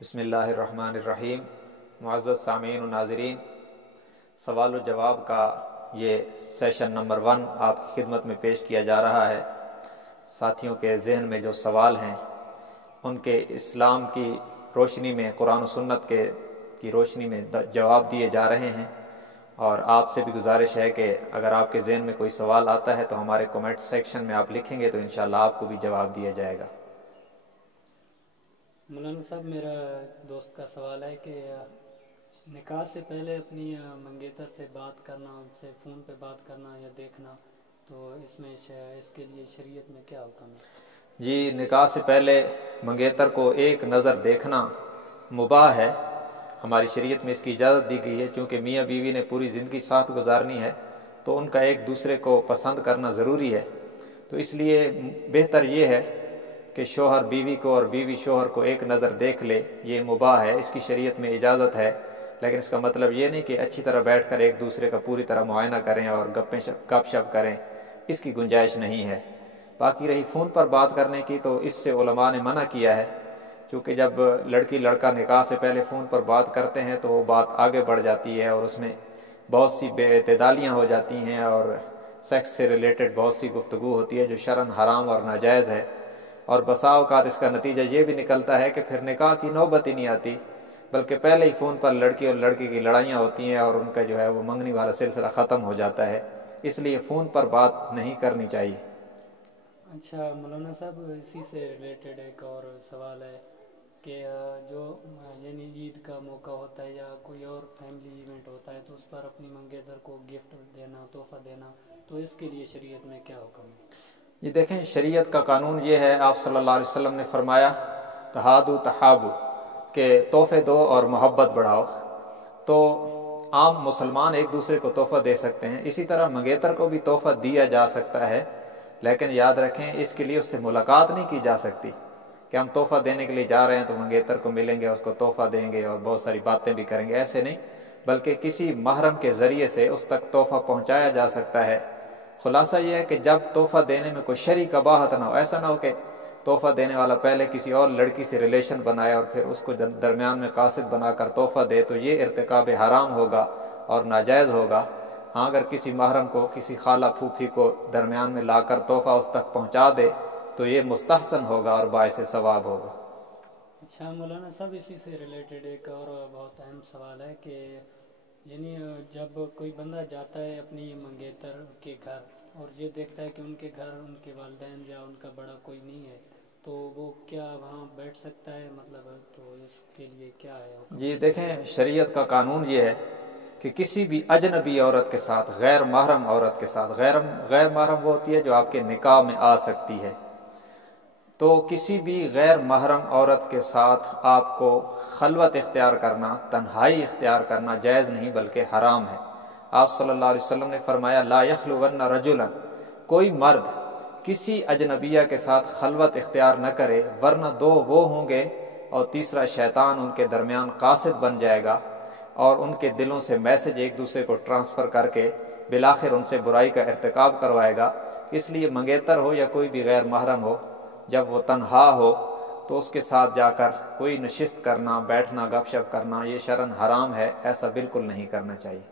بسم اللہ الرحمن الرحیم۔ معزز سامعین و ناظرین، سوال و جواب کا یہ سیشن نمبر 1 آپ کی خدمت میں پیش کیا جا رہا ہے۔ ساتھیوں کے ذہن میں جو سوال ہیں ان کے اسلام کی روشنی میں، قرآن و سنت کی روشنی میں جواب دیے جا رہے ہیں، اور آپ سے بھی گزارش ہے کہ اگر آپ کے ذہن میں کوئی سوال آتا ہے تو ہمارے کمنٹ سیکشن میں آپ لکھیں گے تو انشاءاللہ آپ کو بھی جواب دیا جائے گا۔ مولانا صاحب، میرا دوست کا سوال ہے کہ نکاح سے پہلے اپنی منگیتر سے بات کرنا، ان سے فون پہ بات کرنا یا دیکھنا، تو اس کے لیے شریعت میں کیا حکم ہے؟ جی، نکاح سے پہلے منگیتر کو ایک نظر دیکھنا مباح ہے، ہماری شریعت میں اس کی اجازت دی گئی ہے، چونکہ میاں بیوی نے پوری زندگی ساتھ گزارنی ہے تو ان کا ایک دوسرے کو پسند کرنا ضروری ہے۔ تو اس لیے بہتر یہ ہے کہ شوہر بیوی کو اور بیوی شوہر کو ایک نظر دیکھ لے، یہ مباح ہے، اس کی شریعت میں اجازت ہے، لیکن اس کا مطلب یہ نہیں کہ اچھی طرح بیٹھ کر ایک دوسرے کا پوری طرح معائنہ کریں اور گپ شپ کریں، اس کی گنجائش نہیں ہے۔ باقی رہی فون پر بات کرنے کی، تو اس سے علماء نے منع کیا ہے، کیونکہ جب لڑکی لڑکا نکاح سے پہلے فون پر بات کرتے ہیں تو وہ بات آگے بڑھ جاتی ہے اور اس میں بہت سی بے اعتدالیاں ہو جاتی ہیں اور سیکس سے ریلیٹڈ بہت سی گفتگو ہوتی ہے جو شرعاً حرام اور ناجائز ہے، اور بسا اوقات اس کا نتیجہ یہ بھی نکلتا ہے کہ پھر نکاح کی نوبت ہی نہیں آتی، بلکہ پہلے ہی فون پر لڑکی اور لڑکی کی لڑائیاں ہوتی ہیں اور ان کا جو ہے وہ منگنی والا سلسلہ ختم ہو جاتا ہے۔ اس لیے فون پر بات نہیں کرنی چاہیے۔ اچھا مولانا صاحب، اسی سے ریلیٹڈ ایک اور سوال ہے کہ جو یعنی عید کا موقع ہوتا ہے یا کوئی اور فیملی ایونٹ ہوتا ہے تو اس پر اپنی منگیتر کو گفٹ دینا، تحفہ دینا، تو اس کے لیے شریعت میں کیا حکم ہے؟ یہ دیکھیں، شریعت کا قانون یہ ہے، آپ صلی اللہ علیہ وسلم نے فرمایا تہادو تحابو، کہ تحفے دو اور محبت بڑھاؤ۔ تو عام مسلمان ایک دوسرے کو تحفہ دے سکتے ہیں، اسی طرح منگیتر کو بھی تحفہ دیا جا سکتا ہے، لیکن یاد رکھیں اس کے لیے اس سے ملاقات نہیں کی جا سکتی کہ ہم تحفہ دینے کے لیے جا رہے ہیں تو منگیتر کو ملیں گے، اس کو تحفہ دیں گے اور بہت ساری باتیں بھی کریں گے، ایسے نہیں، بلکہ کسی محرم کے ذریعے سے اس تک تحفہ پہنچایا جا سکتا ہے۔ خلاصہ یہ ہے کہ جب تحفہ دینے میں کوئی شرعی قباحت نہ ہو، ایسا نہ ہو کہ تحفہ دینے والا پہلے کسی اور لڑکی سے ریلیشن بنائے اور پھر اس کو درمیان میں قاصد بنا کر تحفہ دے، تو یہ ارتکاب حرام ہوگا اور ناجائز ہوگا۔ ہاں، اگر کسی محرم کو، کسی خالہ پھوپھی کو درمیان میں لا کر تحفہ اس تک پہنچا دے تو یہ مستحسن ہوگا اور باعث ثواب ہوگا۔ اچھا مولانا صاحب، اسی سے ریلیٹڈ ایک اور بہت اہم سوال ہے کہ یعنی جب کوئی بندہ جاتا ہے اپنی منگیتر کے گھر اور یہ دیکھتا ہے کہ ان کے گھر ان کے والدین یا ان کا بڑا کوئی نہیں ہے، تو وہ کیا وہاں بیٹھ سکتا ہے؟ مطلب تو اس کے لیے کیا ہے حکم؟ جی دیکھیں، شریعت کا قانون یہ ہے کہ کسی بھی اجنبی عورت کے ساتھ، غیر محرم عورت کے ساتھ، غیر محرم وہ ہوتی ہے جو آپ کے نکاح میں آ سکتی ہے، تو کسی بھی غیر محرم عورت کے ساتھ آپ کو خلوت اختیار کرنا، تنہائی اختیار کرنا جائز نہیں بلکہ حرام ہے۔ آپ صلی اللہ علیہ وسلم نے فرمایا لا یخلون رجلا، کوئی مرد کسی اجنبیہ کے ساتھ خلوت اختیار نہ کرے، ورنہ دو وہ ہوں گے اور تیسرا شیطان ان کے درمیان قاصد بن جائے گا اور ان کے دلوں سے میسج ایک دوسرے کو ٹرانسفر کر کے بالآخر ان سے برائی کا ارتکاب کروائے گا۔ اس لیے منگیتر ہو یا کوئی بھی غیر محرم ہو، جب وہ تنہا ہو تو اس کے ساتھ جا کر کوئی نشست کرنا، بیٹھنا، گپ شپ کرنا یہ شرعاً حرام ہے، ایسا بالکل نہیں کرنا چاہیے۔